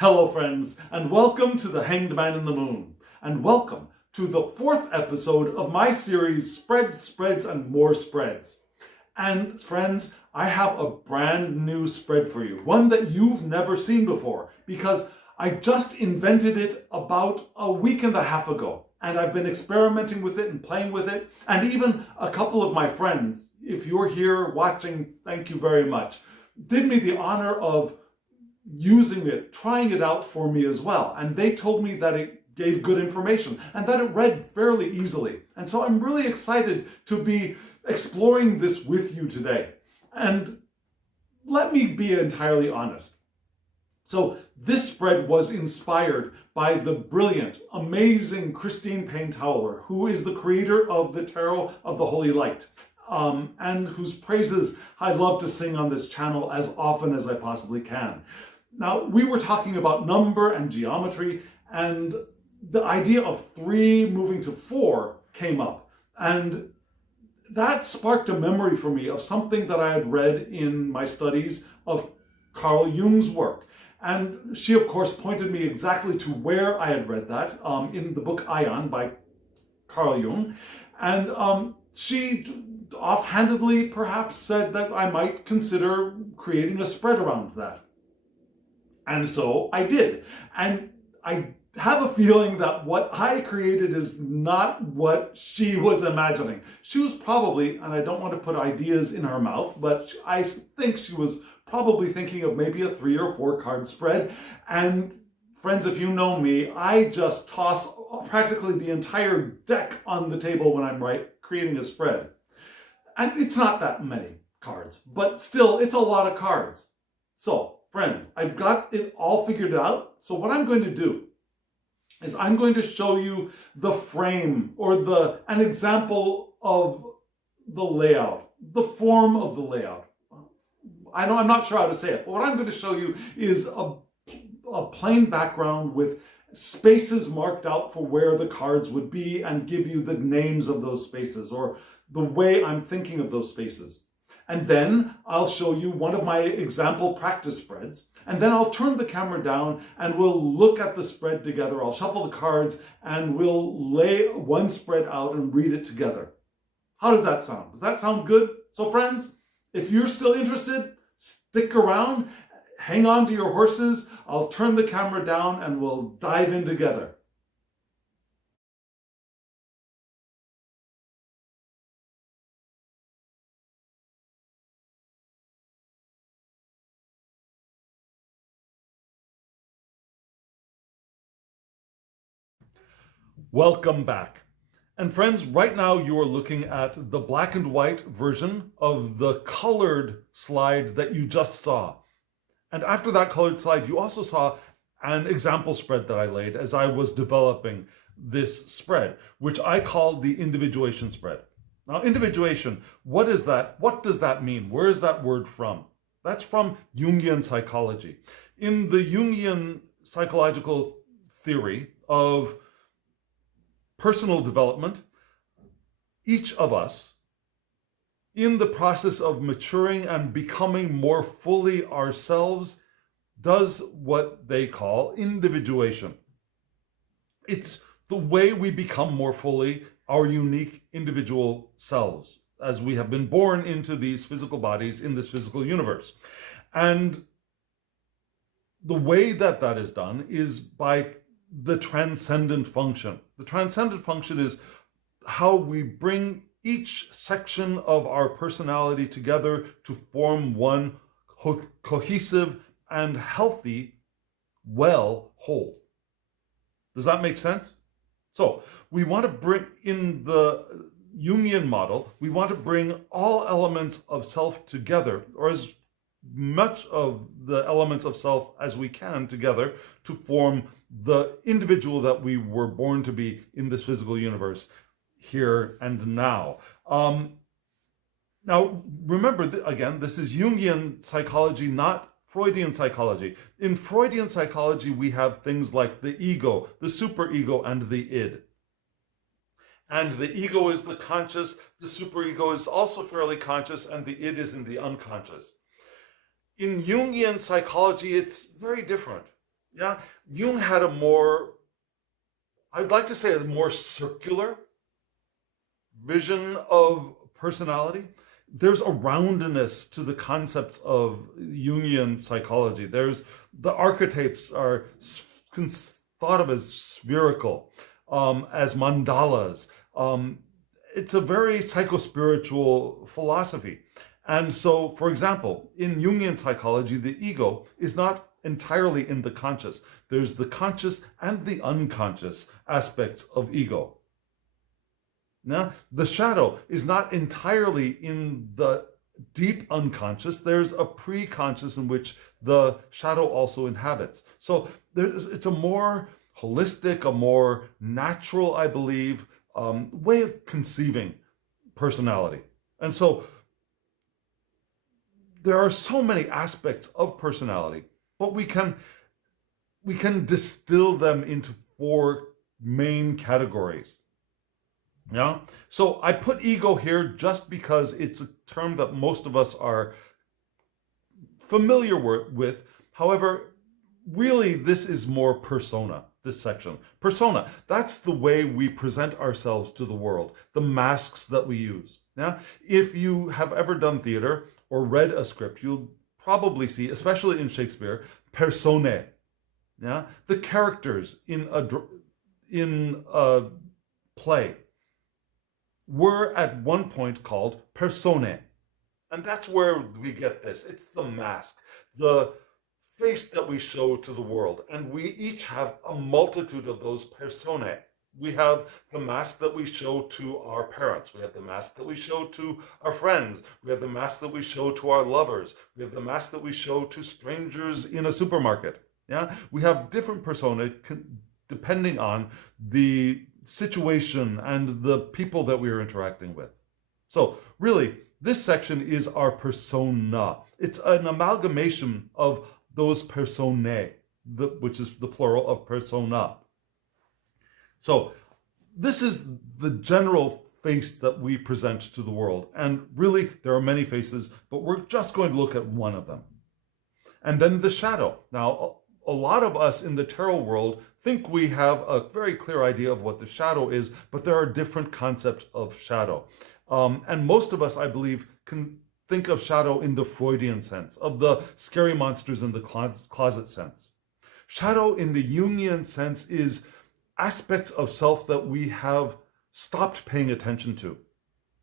Hello friends, and welcome to The Hanged Man in the Moon, and welcome to the 4th episode of my series Spread, Spreads, and More Spreads. And friends, I have a brand new spread for you, one that you've never seen before, because I just invented it about a week and a half ago, and I've been experimenting with it and playing with it, and even a couple of my friends, if you're here watching, thank you very much, did me the honor of using it, trying it out for me as well. And they told me that it gave good information and that it read fairly easily. And so I'm really excited to be exploring this with you today. And let me be entirely honest. So this spread was inspired by the brilliant, amazing Christine Payne-Towler, who is the creator of the Tarot of the Holy Light, and whose praises I love to sing on this channel as often as I possibly can. Now, we were talking about number and geometry, and the idea of 3 moving to 4 came up. And that sparked a memory for me of something that I had read in my studies of Carl Jung's work. And she, of course, pointed me exactly to where I had read that in the book Ion by Carl Jung. And she offhandedly perhaps said that I might consider creating a spread around that. And so I did. And I have a feeling that what I created is not what she was imagining. She was probably, and I don't want to put ideas in her mouth, but I think she was probably thinking of maybe a 3 or 4 card spread. And friends, if you know me, I just toss practically the entire deck on the table when I'm creating a spread. And it's not that many cards, but still, it's a lot of cards. So, friends, I've got it all figured out. So what I'm going to do is I'm going to show you the frame or an example of the layout, the form of the layout. I'm not sure how to say it, but what I'm going to show you is a plain background with spaces marked out for where the cards would be and give you the names of those spaces or the way I'm thinking of those spaces. And then I'll show you one of my example practice spreads. And then I'll turn the camera down and we'll look at the spread together. I'll shuffle the cards and we'll lay one spread out and read it together. How does that sound? Does that sound good? So friends, if you're still interested, stick around, hang on to your horses. I'll turn the camera down and we'll dive in together. Welcome back. And friends, right now you are looking at the black and white version of the colored slide that you just saw. And after that colored slide, you also saw an example spread that I laid as I was developing this spread, which I called the Individuation Spread. Now, individuation, what is that? What does that mean? Where is that word from? That's from Jungian psychology. In the Jungian psychological theory of personal development, each of us, in the process of maturing and becoming more fully ourselves, does what they call individuation. It's the way we become more fully our unique individual selves as we have been born into these physical bodies in this physical universe. And the way that that is done is by the transcendent function. The transcendent function is how we bring each section of our personality together to form one cohesive and healthy, well whole. Does that make sense? So we want to bring, in the Jungian model, we want to bring all elements of self together, or as much of the elements of self as we can together to form the individual that we were born to be in this physical universe here and now. Now, remember, again, this is Jungian psychology, not Freudian psychology. In Freudian psychology, we have things like the ego, the superego, and the id. And the ego is the conscious, the superego is also fairly conscious, and the id is in the unconscious. In Jungian psychology, it's very different. Yeah, Jung had a more, I'd like to say, a more circular vision of personality. There's a roundness to the concepts of Jungian psychology. There's the archetypes are thought of as spherical, as mandalas. It's a very psychospiritual philosophy. And so, for example, in Jungian psychology, the ego is not entirely in the conscious. There's the conscious and the unconscious aspects of ego. Now, the shadow is not entirely in the deep unconscious. There's a pre-conscious in which the shadow also inhabits. So it's a more holistic, a more natural, I believe, way of conceiving personality. And so there are so many aspects of personality, but we can distill them into four main categories. Yeah. So I put ego here just because it's a term that most of us are familiar with. However, really, this is more persona, this section. Persona, that's the way we present ourselves to the world, the masks that we use. Yeah. If you have ever done theater or read a script, you'll probably see, especially in Shakespeare, personae. Yeah. The characters in a play were at one point called personae. And that's where we get this. It's the mask, the face that we show to the world. And we each have a multitude of those personae. We have the mask that we show to our parents. We have the mask that we show to our friends. We have the mask that we show to our lovers. We have the mask that we show to strangers in a supermarket. Yeah, we have different personae depending on the situation and the people that we are interacting with. So really, this section is our persona. It's an amalgamation of those personae, which is the plural of persona. So this is the general face that we present to the world. And really, there are many faces, but we're just going to look at one of them. And then the shadow. Now, a lot of us in the tarot world think we have a very clear idea of what the shadow is, but there are different concepts of shadow. And most of us, I believe, can think of shadow in the Freudian sense, of the scary monsters in the closet sense. Shadow in the Jungian sense is aspects of self that we have stopped paying attention to.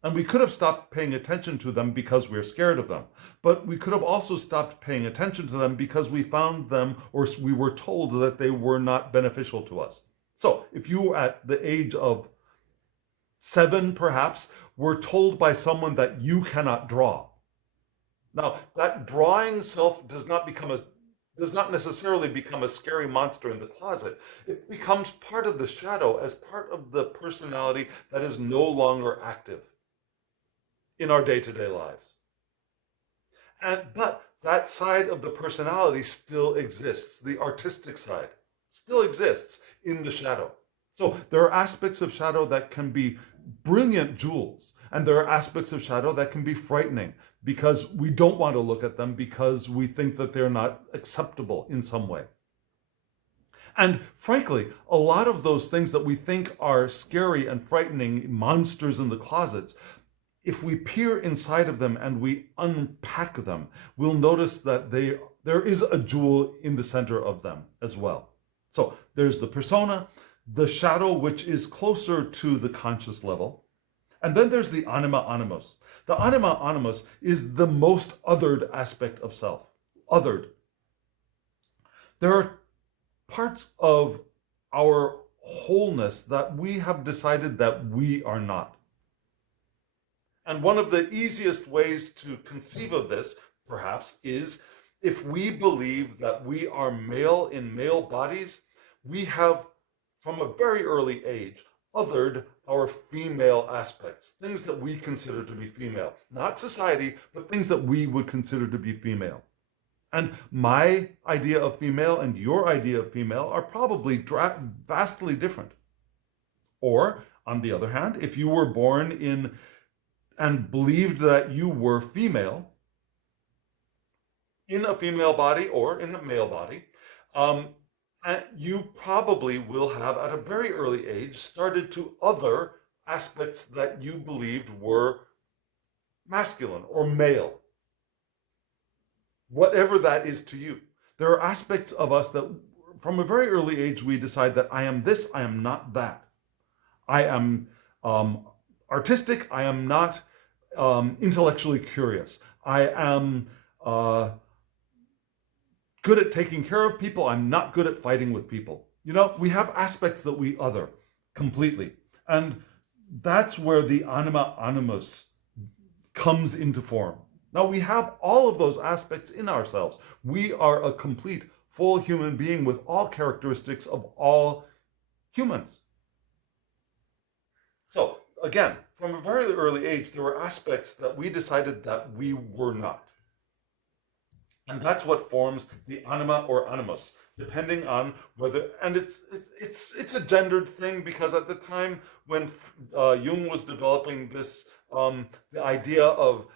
And we could have stopped paying attention to them because we're scared of them. But we could have also stopped paying attention to them because we found them or we were told that they were not beneficial to us. So if you were at the age of 7, perhaps, were told by someone that you cannot draw. Now, that drawing self does not necessarily become a scary monster in the closet. It becomes part of the shadow as part of the personality that is no longer active in our day-to-day lives. But that side of the personality still exists. The artistic side still exists in the shadow. So there are aspects of shadow that can be brilliant jewels, and there are aspects of shadow that can be frightening because we don't want to look at them because we think that they're not acceptable in some way. And frankly, a lot of those things that we think are scary and frightening monsters in the closets, if we peer inside of them and we unpack them, we'll notice that there is a jewel in the center of them as well. So there's the persona, the shadow, which is closer to the conscious level. And then there's the anima animus. The anima animus is the most othered aspect of self. Othered. There are parts of our wholeness that we have decided that we are not. And one of the easiest ways to conceive of this, perhaps, is if we believe that we are male in male bodies, we have, from a very early age, othered our female aspects, things that we consider to be female. Not society, but things that we would consider to be female. And my idea of female and your idea of female are probably vastly different. Or, on the other hand, if you were born in and believed that you were female in a female body or in a male body, And you probably will have, at a very early age, started to other aspects that you believed were masculine or male, whatever that is to you. There are aspects of us that, from a very early age, we decide that I am this, I am not that. I am artistic, I am not intellectually curious. I am good at taking care of people, I'm not good at fighting with people. You know, we have aspects that we other completely. And that's where the anima animus comes into form. Now, we have all of those aspects in ourselves. We are a complete, full human being with all characteristics of all humans. So, again, from a very early age, there were aspects that we decided that we were not. And that's what forms the anima or animus, depending on whether, and it's a gendered thing, because at the time when Jung was developing this, the idea of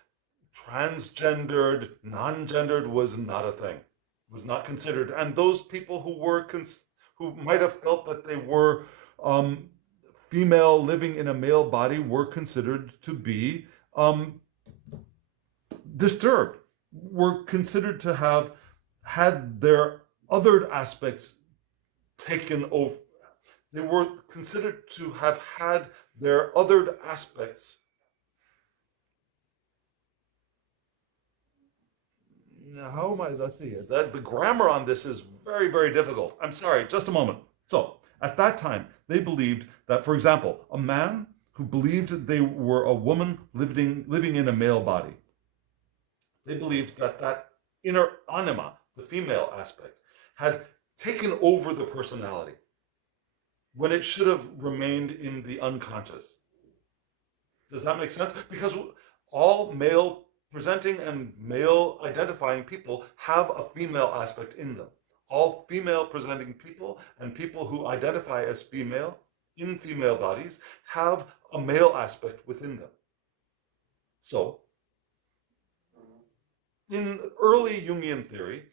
transgendered, non-gendered was not a thing, was not considered. And those people who were who might have felt that they were female living in a male body were considered to be disturbed, were considered to have had their othered aspects taken over. They were considered to have had their othered aspects. Now, how am I? Let's see. The grammar on this is very, very difficult. I'm sorry, just a moment. So, at that time, they believed that, for example, a man who believed that they were a woman living in a male body, they believed that that inner anima, the female aspect, had taken over the personality when it should have remained in the unconscious. Does that make sense? Because all male presenting and male identifying people have a female aspect in them. All female presenting people and people who identify as female in female bodies have a male aspect within them. So, in early Jungian theory,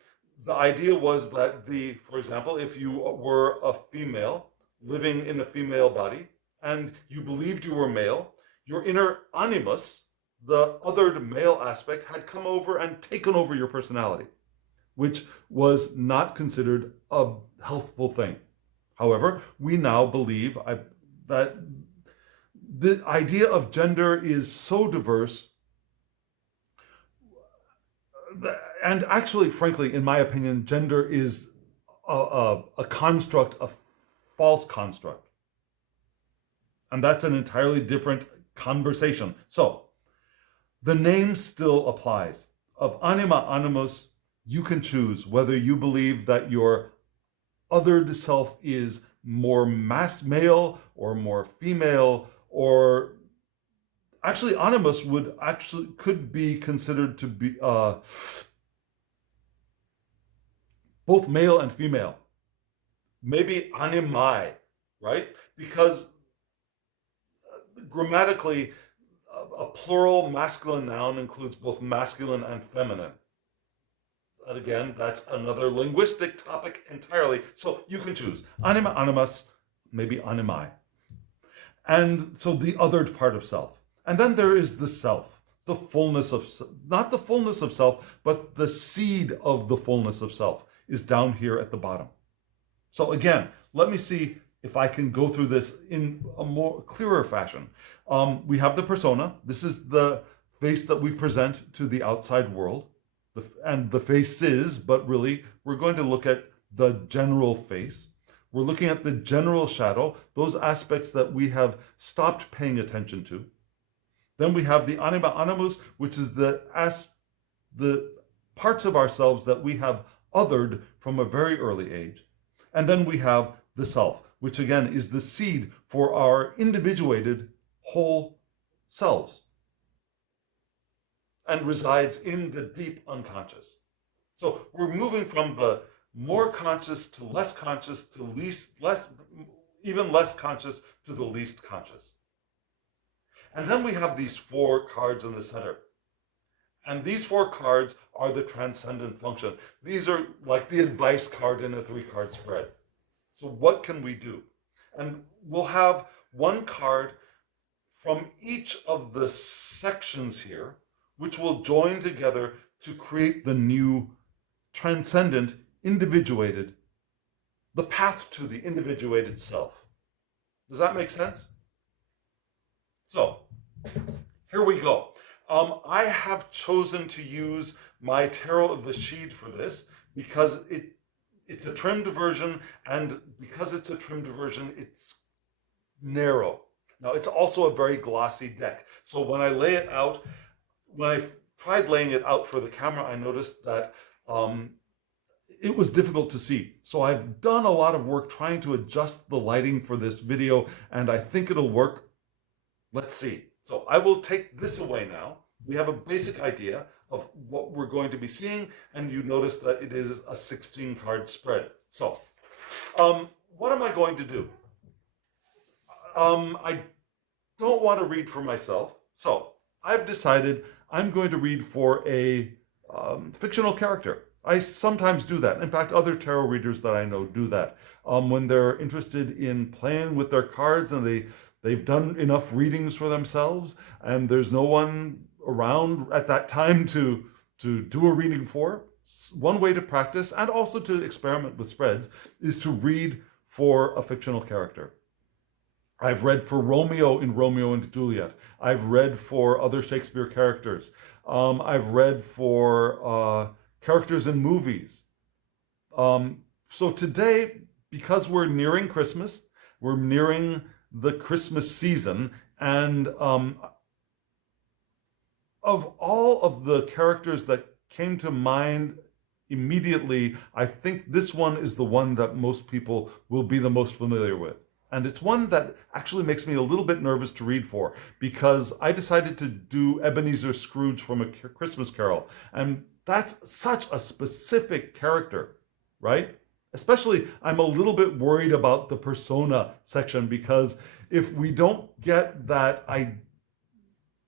the idea was that for example, if you were a female living in a female body and you believed you were male, your inner animus, the othered male aspect, had come over and taken over your personality, which was not considered a healthful thing. However, we now believe that the idea of gender is so diverse, and actually, frankly, in my opinion, gender is a construct, a false construct. And that's an entirely different conversation. So, the name still applies. Of anima animus, you can choose whether you believe that your othered self is more male or more female, or actually animus could be considered to be both male and female. Maybe animai, right? Because grammatically, a plural masculine noun includes both masculine and feminine. And again, that's another linguistic topic entirely. So you can choose anima, animus, maybe animai. And so the othered part of self. And then there is the self, the fullness of, not the fullness of self, but the seed of the fullness of self is down here at the bottom. So again, let me see if I can go through this in a more clearer fashion. We have the persona. This is the face that we present to the outside world. And the faces, but really, we're going to look at the general face. We're looking at the general shadow, those aspects that we have stopped paying attention to. Then we have the anima animus, which is the parts of ourselves that we have othered from a very early age. And then we have the self, which again is the seed for our individuated whole selves and resides in the deep unconscious. So we're moving from the more conscious to less conscious to even less conscious to the least conscious. And then we have these 4 cards in the center. And these 4 cards are the transcendent function. These are like the advice card in a 3-card spread. So what can we do? And we'll have one card from each of the sections here, which will join together to create the new transcendent, individuated, the path to the individuated self. Does that make sense? So, here we go. I have chosen to use my Tarot of the Sheed for this because it's a trimmed version, and because it's a trimmed version, it's narrow. Now, it's also a very glossy deck. So when I lay it out, when I tried laying it out for the camera, I noticed that it was difficult to see. So I've done a lot of work trying to adjust the lighting for this video, and I think it'll work. Let's see. So I will take this away now. We have a basic idea of what we're going to be seeing, and you notice that it is a 16-card spread. So what am I going to do? I don't want to read for myself, so I've decided I'm going to read for a fictional character. I sometimes do that. In fact, other tarot readers that I know do that. When they're interested in playing with their cards and they've done enough readings for themselves and there's no one around at that time to do a reading for, one way to practice and also to experiment with spreads is to read for a fictional character. I've read for Romeo in Romeo and Juliet. I've read for other Shakespeare characters. I've read for characters in movies. So today, because we're nearing Christmas, we're nearing the Christmas season, and of all of the characters that came to mind immediately, I think this one is the one that most people will be the most familiar with. And it's one that actually makes me a little bit nervous to read for, because I decided to do Ebenezer Scrooge from A Christmas Carol. And that's such a specific character, right? Especially, I'm a little bit worried about the persona section, because if we don't get that,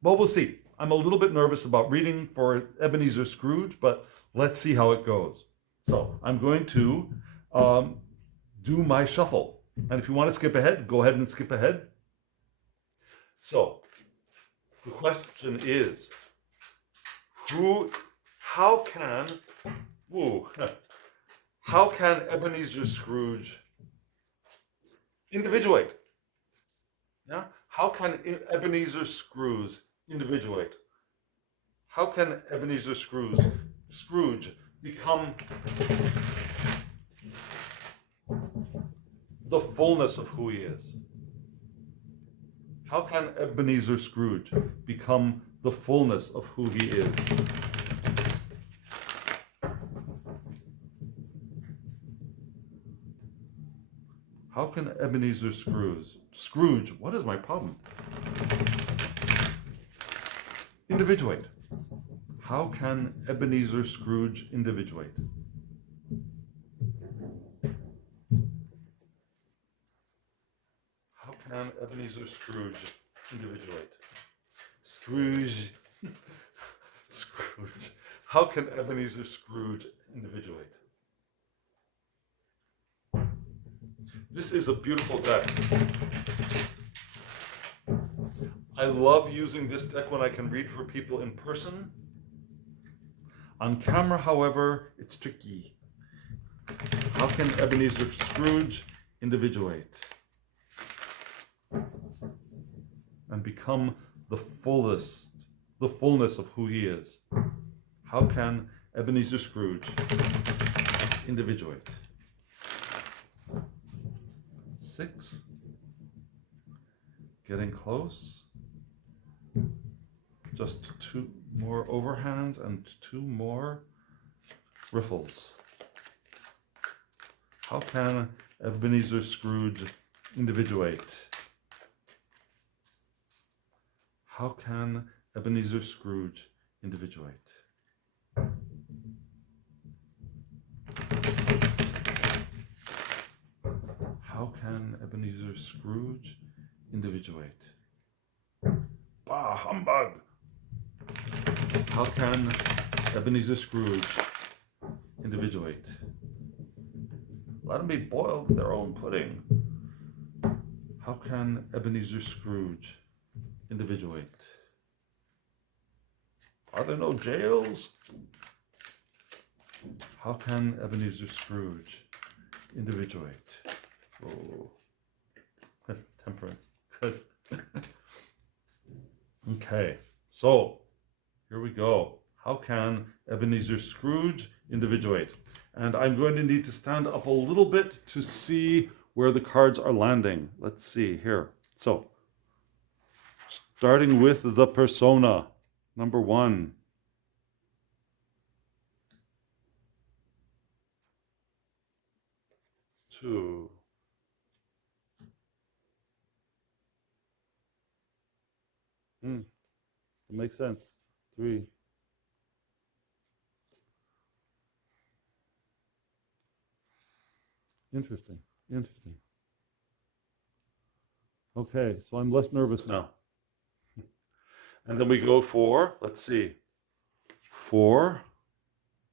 well, we'll see. I'm a little bit nervous about reading for Ebenezer Scrooge, but let's see how it goes. So I'm going to do my shuffle. And if you want to skip ahead, go ahead and skip ahead. So the question is, how can Ebenezer Scrooge individuate? Yeah? How can Ebenezer Scrooge individuate? How can Ebenezer Scrooge become the fullness of who he is? How can Ebenezer Scrooge become the fullness of who he is? How can Ebenezer Scrooge, what is my problem? Individuate. How can Ebenezer Scrooge individuate? How can Ebenezer Scrooge individuate? Scrooge. How can Ebenezer Scrooge individuate? This is a beautiful deck. I love using this deck when I can read for people in person. On camera, however, it's tricky. How can Ebenezer Scrooge individuate and become the fullness of who he is? How can Ebenezer Scrooge individuate? 6. Getting close. Just 2 more overhands and 2 more riffles. How can Ebenezer Scrooge individuate? How can Ebenezer Scrooge individuate? How can Ebenezer Scrooge individuate? Bah, humbug! How can Ebenezer Scrooge individuate? let them be boiled their own pudding. How can Ebenezer Scrooge individuate? Are there no jails? How can Ebenezer Scrooge individuate? Oh, temperance. Good. Okay, so here we go. How can Ebenezer Scrooge individuate? And I'm going to need to stand up a little bit to see where the cards are landing. Let's see here. So, starting with the persona, number 1. Two. That makes sense. 3. Interesting. Interesting. Okay, so I'm less nervous now. And then we go for, let's see, 4.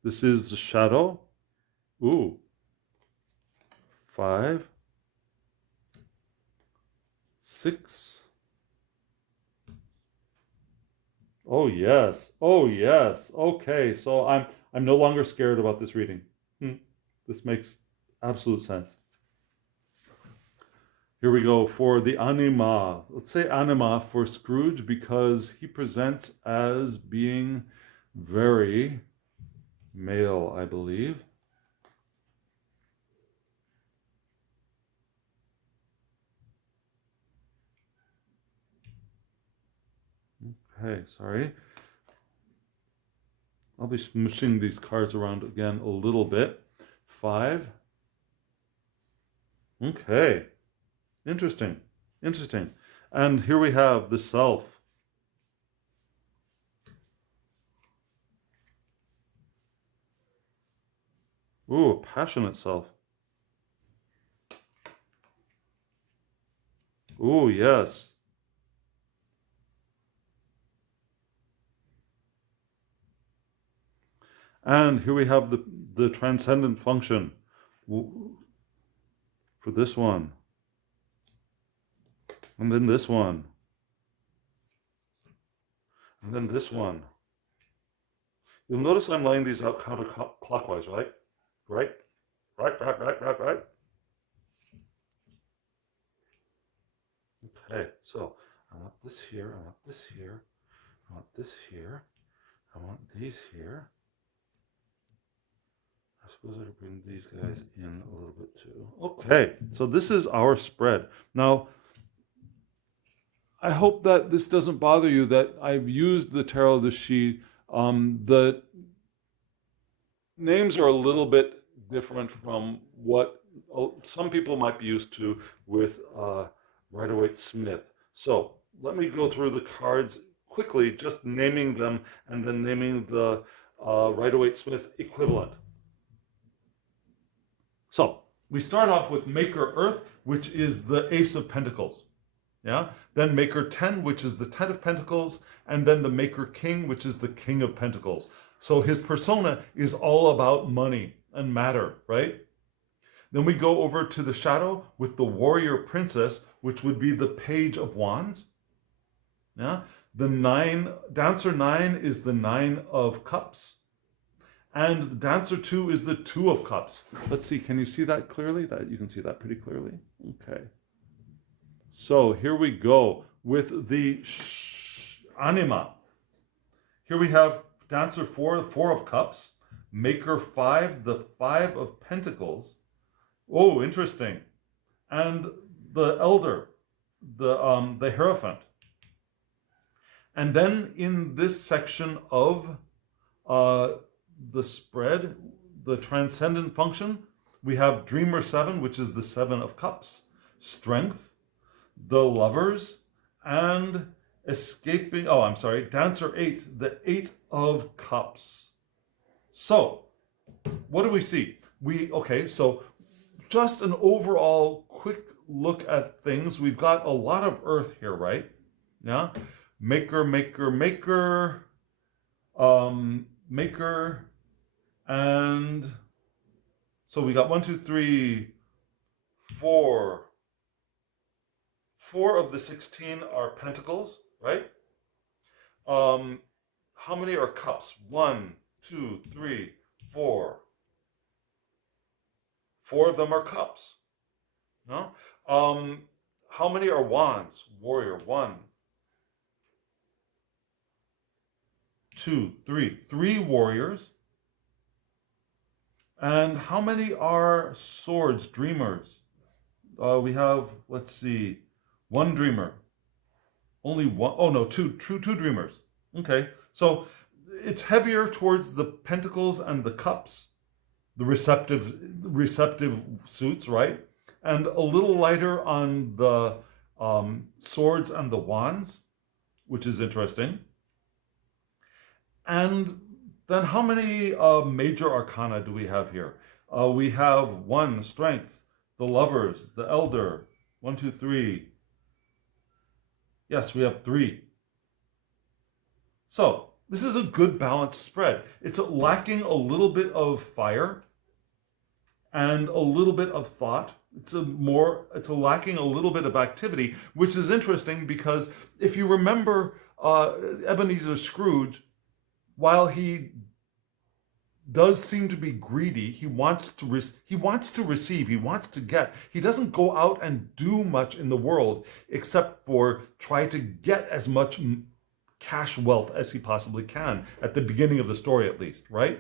This is the shadow. Ooh. 5. 6. Oh yes. Oh yes. Okay, so I'm no longer scared about this reading. This makes absolute sense. Here we go for the anima. Let's say anima for Scrooge because he presents as being very male, I believe. Okay, sorry. I'll be smooshing these cards around again a little bit. 5. Okay. Interesting. Interesting. And here we have the self. Ooh, a passionate self. Ooh, yes. And here we have the transcendent function for this one. And then this one. And then this one. You'll notice I'm laying these out counterclockwise, right? Right? Right. Okay, so I want this here, I want this here, I want this here, I want these here. I suppose I could bring these guys in a little bit too. Okay, so this is our spread. Now, I hope that this doesn't bother you that I've used the tarot of the sheet. The names are a little bit different from what some people might be used to with Rider-Waite-Smith. So let me go through the cards quickly, just naming them and then naming the Rider-Waite-Smith equivalent. So we start off with Maker Earth, which is the Ace of Pentacles. Yeah. Then Maker 10, which is the 10 of Pentacles, and then the Maker King, which is the King of Pentacles. So his persona is all about money and matter, right? Then we go over to the shadow with the Warrior Princess, which would be the Page of Wands. Yeah. The Dancer 9 is the 9 of Cups. And the Dancer 2 is the 2 of Cups. Let's see, can you see that clearly? That you can see that pretty clearly. Okay. So here we go with the anima. Here we have Dancer 4, the 4 of Cups. Maker 5, the 5 of Pentacles. Oh, interesting. And the Elder, the Hierophant. And then in this section of the spread, the transcendent function, we have Dreamer 7, which is the 7 of Cups, Strength, the Lovers, and Dancer 8, the 8 of Cups. So, what do we see? So just an overall quick look at things. We've got a lot of earth here, right? Yeah. Maker, and So we got 1, 2, 3, 4. 4 of the 16 are pentacles, right? How many are cups? 1, 2, 3, 4. 4 of them are cups. No? How many are wands? Warrior. 1, 2, 3. 3 warriors. And how many are swords? Dreamers. We have, let's see, 1 dreamer. Only one. Oh no, two dreamers. Okay, so it's heavier towards the pentacles and the cups, the receptive suits, right? And a little lighter on the swords and the wands, which is interesting. And then how many major arcana do we have here? We have 1, strength, the lovers, the elder, 1, 2, 3. Yes, we have 3. So this is a good balanced spread. It's lacking a little bit of fire and a little bit of thought. It's lacking a little bit of activity, which is interesting because if you remember Ebenezer Scrooge, while he does seem to be greedy, he wants to receive, he wants to get. He doesn't go out and do much in the world except for try to get as much cash wealth as he possibly can, at the beginning of the story at least, right?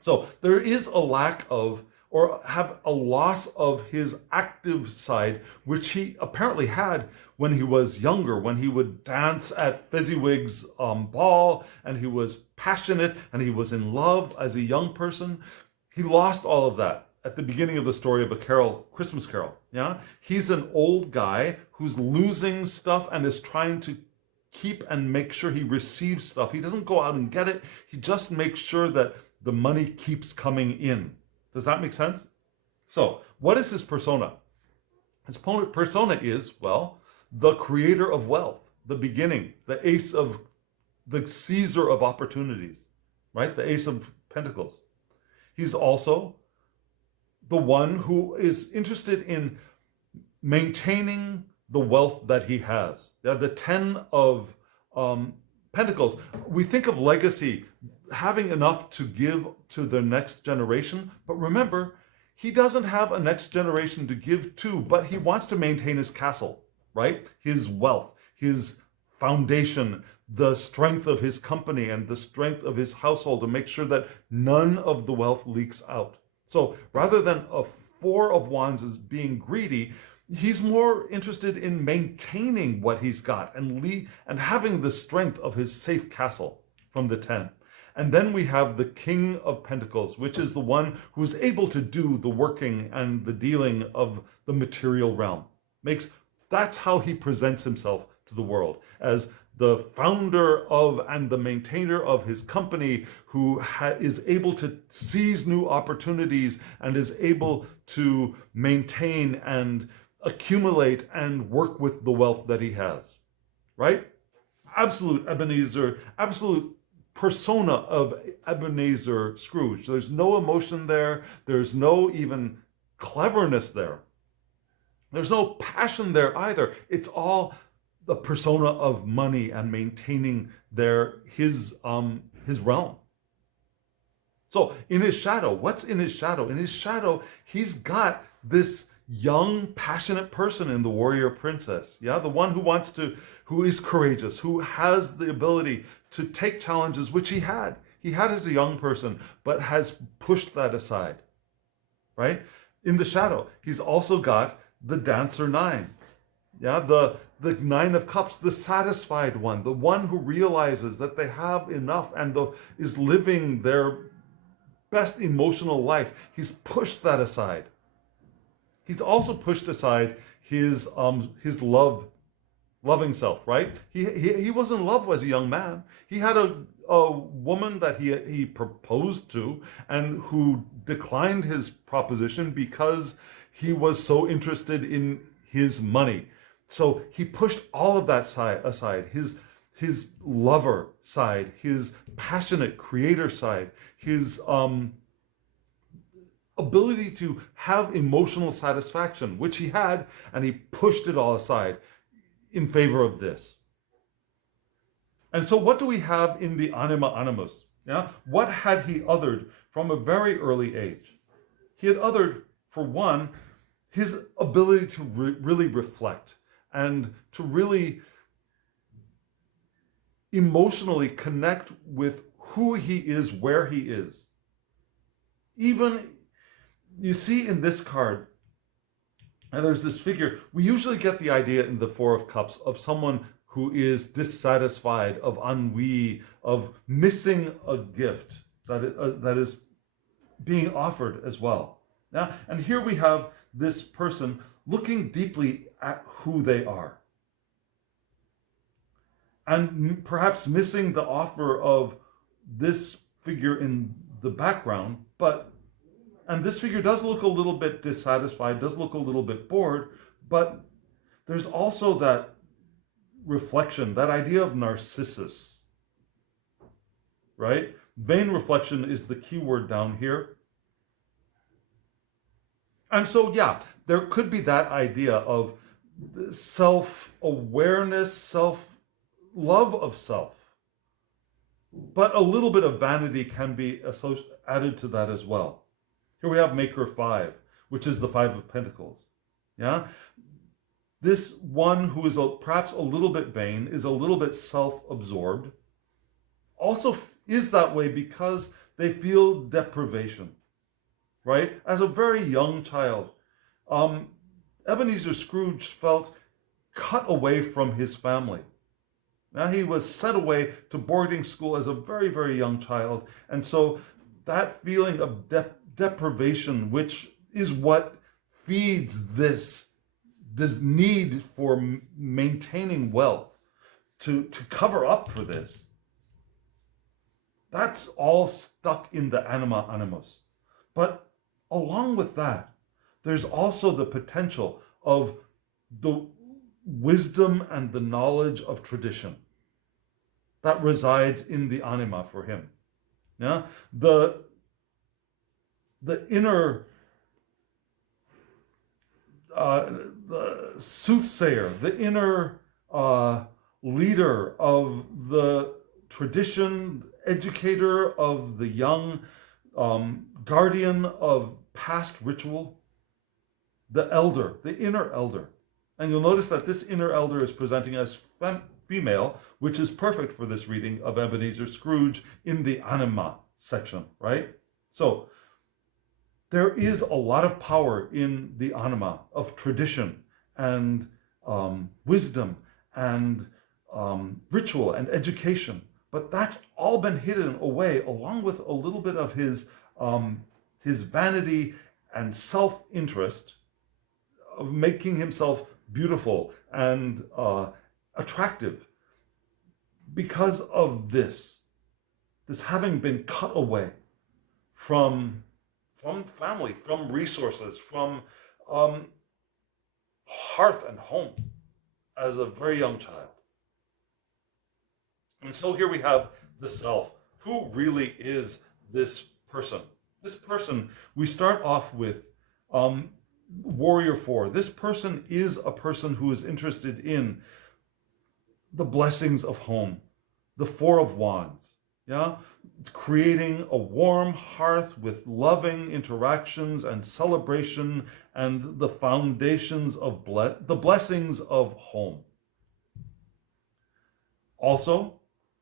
So there is a lack of, or have a loss of his active side, which he apparently had when he was younger, when he would dance at Fezziwig's ball, and he was passionate, and he was in love as a young person. He lost all of that at the beginning of the story of A Christmas Carol. Yeah, he's an old guy who's losing stuff and is trying to keep and make sure he receives stuff. He doesn't go out and get it. He just makes sure that the money keeps coming in. Does that make sense? So, what is his persona? His persona is, well, the creator of wealth, the beginning, the Caesar of opportunities, right? The Ace of Pentacles. He's also the one who is interested in maintaining the wealth that he has. Yeah, the 10 of Pentacles. We think of legacy, having enough to give to the next generation, but remember, he doesn't have a next generation to give to, but he wants to maintain his castle, right? His wealth, his foundation, the strength of his company and the strength of his household, to make sure that none of the wealth leaks out. So rather than a 4 of Wands as being greedy, he's more interested in maintaining what he's got and having the strength of his safe castle from the 10. And then we have the King of Pentacles, which is the one who's able to do the working and the dealing of the material realm. That's how he presents himself to the world, as the founder of and the maintainer of his company, who is able to seize new opportunities and is able to maintain and accumulate and work with the wealth that he has, right? Absolute persona of Ebenezer Scrooge. There's no emotion there. There's no even cleverness there. There's no passion there either. It's all the persona of money and maintaining his realm. So in his shadow, what's in his shadow? In his shadow, he's got this young, passionate person in the warrior princess. Yeah, the one who is courageous, who has the ability to take challenges, which he had as a young person, but has pushed that aside, right? In the shadow, he's also got the Dancer 9. Yeah, the 9 of Cups, the satisfied one, the one who realizes that they have enough and is living their best emotional life. He's pushed that aside. He's also pushed aside his loving self, right? He was in love as a young man. He had a woman that he proposed to and who declined his proposition because he was so interested in his money. So he pushed all of that aside. His lover side, his passionate creator side, his ability to have emotional satisfaction, which he had, and he pushed it all aside in favor of this. And so what do we have in the anima animus? Yeah? What had he othered from a very early age? He had othered, for one, his ability to really reflect and to really emotionally connect with who he is, where he is. Even, you see in this card, and there's this figure, we usually get the idea in the Four of Cups of someone who is dissatisfied, of ennui, of missing a gift that is being offered as well. Yeah? And here we have this person looking deeply at who they are. And perhaps missing the offer of this figure in the background, and this figure does look a little bit dissatisfied, does look a little bit bored, but there's also that reflection, that idea of Narcissus, right? Vain reflection is the key word down here. And so, yeah, there could be that idea of self-awareness, self-love of self. But a little bit of vanity can be added to that as well. Here we have Maker 5, which is the Five of Pentacles. Yeah? This one who is perhaps a little bit vain, is a little bit self-absorbed, also is that way because they feel deprivation, right? As a very young child, Ebenezer Scrooge felt cut away from his family. Now he was sent away to boarding school as a very, very young child. And so that feeling of deprivation, which is what feeds this need for maintaining wealth, to cover up for this, that's all stuck in the anima animus. But along with that, there's also the potential of the wisdom and the knowledge of tradition that resides in the anima for him. Yeah, the inner the soothsayer, the inner leader of the tradition, educator of the young, guardian of past ritual, the elder, the inner elder. And you'll notice that this inner elder is presenting as female, which is perfect for this reading of Ebenezer Scrooge in the anima section, right? So there is a lot of power in the anima of tradition and wisdom and ritual and education, but that's all been hidden away along with a little bit of his vanity and self-interest of making himself beautiful and attractive because of this having been cut away from family, from resources, from hearth and home as a very young child. And so here we have the self. Who really is this person? This person, we start off with Warrior 4. This person is a person who is interested in the blessings of home, the Four of Wands, yeah? Creating a warm hearth with loving interactions and celebration and the foundations of the blessings of home. Also,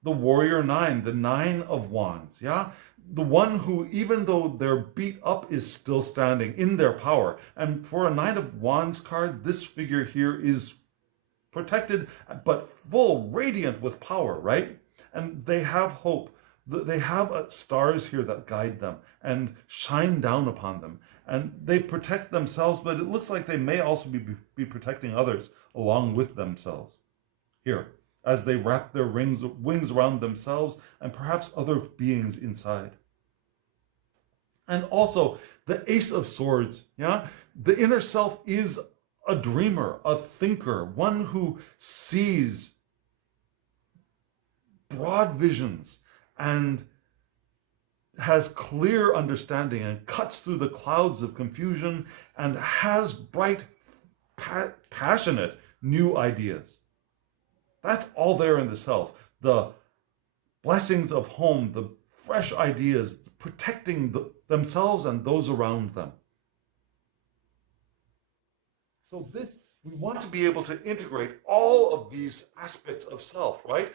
the Warrior 9, the Nine of Wands, yeah? The one who, even though they're beat up, is still standing in their power. And for a Nine of Wands card, this figure here is protected, but full, radiant with power, right? And they have hope. They have stars here that guide them and shine down upon them. And they protect themselves, but it looks like they may also be protecting others along with themselves here, as they wrap their wings around themselves and perhaps other beings inside. And also the Ace of Swords, yeah? The inner self is a dreamer, a thinker, one who sees broad visions and has clear understanding and cuts through the clouds of confusion and has bright, passionate new ideas. That's all there in the self. The blessings of home, the fresh ideas, protecting themselves and those around them. So we want to be able to integrate all of these aspects of self, right?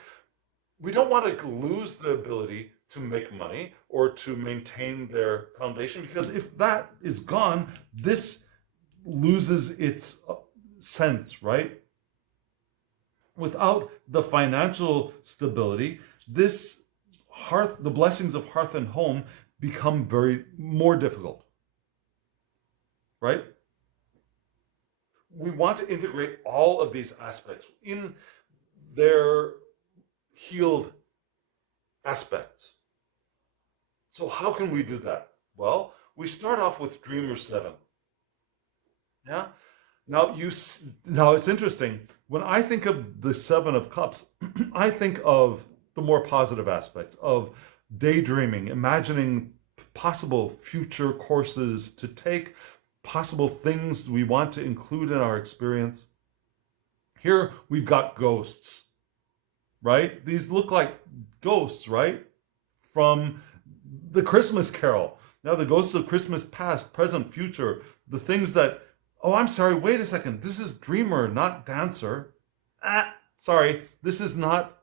We don't want to lose the ability to make money or to maintain their foundation, because if that is gone, this loses its sense, right? Without the financial stability, the blessings of hearth and home become more difficult, right? We want to integrate all of these aspects in their healed aspects. So how can we do that? Well, we start off with Dreamer 7. Yeah? Now it's interesting. When I think of the Seven of Cups, I think of the more positive aspects of daydreaming, imagining possible future courses to take, possible things we want to include in our experience. Here we've got ghosts, right? These look like ghosts, right? From the Christmas Carol. Now the ghosts of Christmas past, present, future, the things that, oh, I'm sorry, wait a second. This is dreamer, not dancer. Sorry, this is not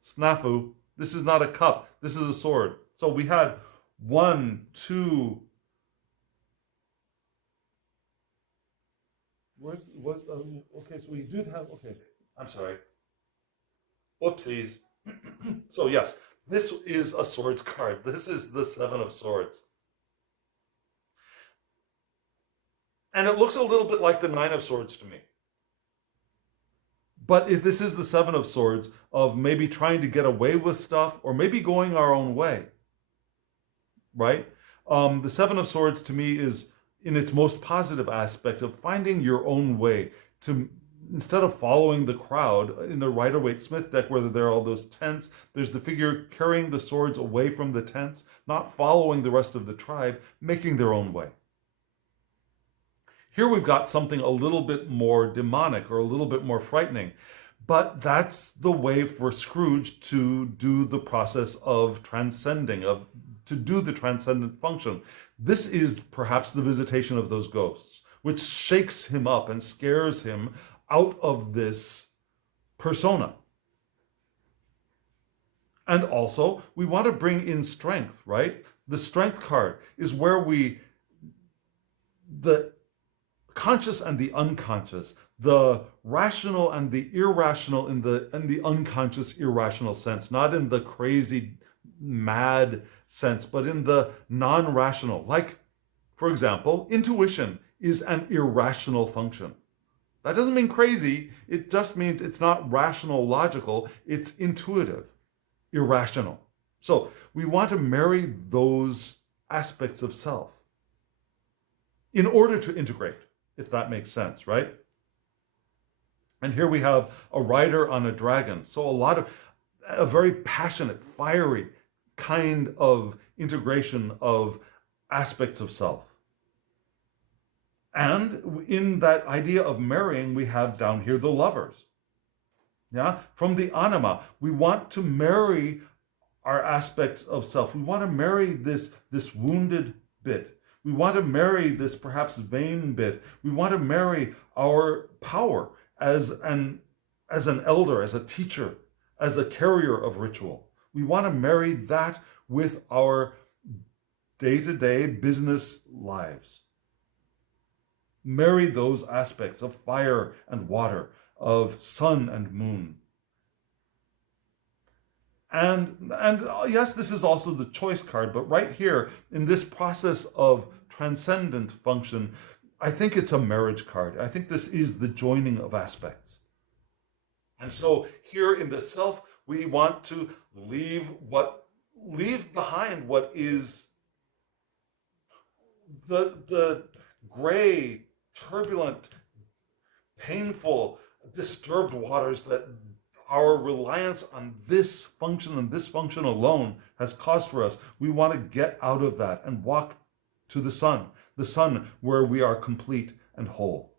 snafu. This is not a cup. This is a sword. So we had 1, 2. Okay, so we did have, okay, I'm sorry. Whoopsies. So yes, this is a swords card. This is the Seven of Swords. And it looks a little bit like the Nine of Swords to me. But if this is the Seven of Swords of maybe trying to get away with stuff or maybe going our own way, right? The Seven of Swords to me is in its most positive aspect of finding your own way to, instead of following the crowd in the Rider-Waite-Smith deck where there are all those tents, there's the figure carrying the swords away from the tents, not following the rest of the tribe, making their own way. Here we've got something a little bit more demonic or a little bit more frightening, but that's the way for Scrooge to do the process of transcending, to do the transcendent function. This is perhaps the visitation of those ghosts, which shakes him up and scares him out of this persona. And also, we want to bring in strength, right? The strength card is where the conscious and the unconscious, the rational and the irrational in the unconscious irrational sense, not in the crazy mad sense, but in the non-rational. Like, for example, intuition is an irrational function. That doesn't mean crazy, it just means it's not rational, logical, it's intuitive, irrational. So we want to marry those aspects of self in order to integrate, if that makes sense, right? And here we have a rider on a dragon. So a very passionate, fiery kind of integration of aspects of self. And in that idea of marrying, we have down here the lovers. Yeah, from the anima, we want to marry our aspects of self. We want to marry this wounded bit. We want to marry this perhaps vain bit. We want to marry our power as an elder, as a teacher, as a carrier of ritual. We want to marry that with our day-to-day business lives. Marry those aspects of fire and water, of sun and moon. And yes, this is also the choice card, but right here in this process of transcendent function, I think it's a marriage card. I think this is the joining of aspects. And so here in the self, we want to leave behind what is the gray, turbulent, painful, disturbed waters that our reliance on this function and this function alone has caused for us. We want to get out of that and walk to the sun where we are complete and whole.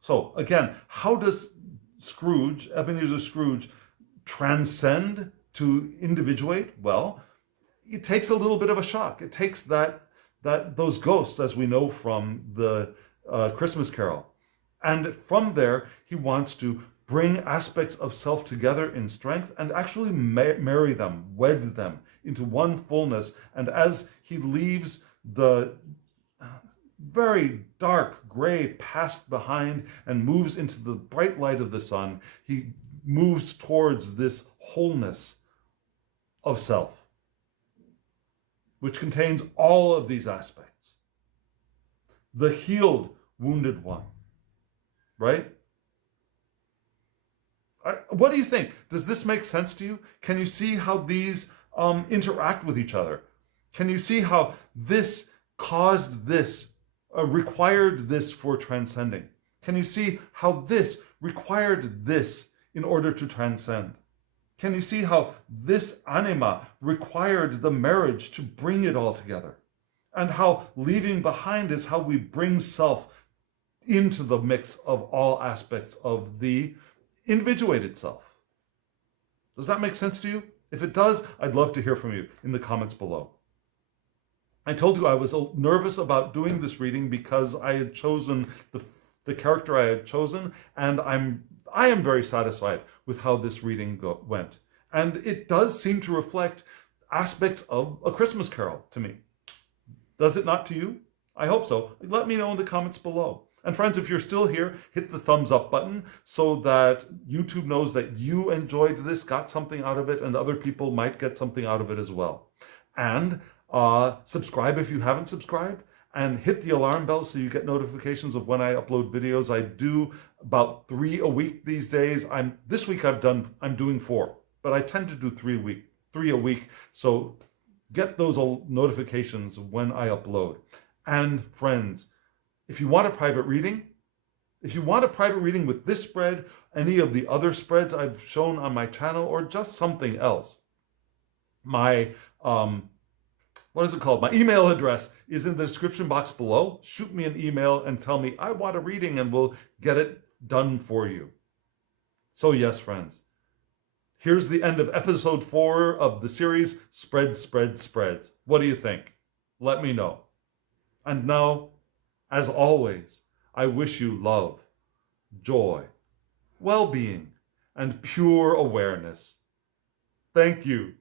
So again, how does Ebenezer Scrooge, transcend to individuate? Well, it takes a little bit of a shock. It takes those ghosts, as we know from the Christmas Carol. And from there, he wants to bring aspects of self together in strength and actually marry them, wed them into one fullness. And as he leaves the very dark gray past behind and moves into the bright light of the sun, he moves towards this wholeness of self, which contains all of these aspects. The healed, wounded one, right? What do you think? Does this make sense to you? Can you see how these interact with each other? Can you see how this caused this, required this for transcending? Can you see how this required this in order to transcend? Can you see how this anima required the marriage to bring it all together? And how leaving behind is how we bring self into the mix of all aspects of the individuated self. Does that make sense to you? If it does, I'd love to hear from you in the comments below. I told you I was nervous about doing this reading because I had chosen the character I had chosen, and I am very satisfied with how this reading went. And it does seem to reflect aspects of A Christmas Carol to me. Does it not to you? I hope so. Let me know in the comments below. And friends, if you're still here, hit the thumbs up button so that YouTube knows that you enjoyed this, got something out of it, and other people might get something out of it as well. And subscribe if you haven't subscribed, and hit the alarm bell so you get notifications of when I upload videos. I do about 3 a week these days. This week I'm doing 4, but I tend to do 3 a week. So get those notifications when I upload. And friends, if you want a private reading, with this spread, any of the other spreads I've shown on my channel, or just something else, my my email address is in the description box below. Shoot me an email and tell me I want a reading, and we'll get it done for you. So yes, friends, here's the end of episode 4 of the series, Spread, Spread, Spreads. What do you think? Let me know. And now, as always, I wish you love, joy, well-being, and pure awareness. Thank you.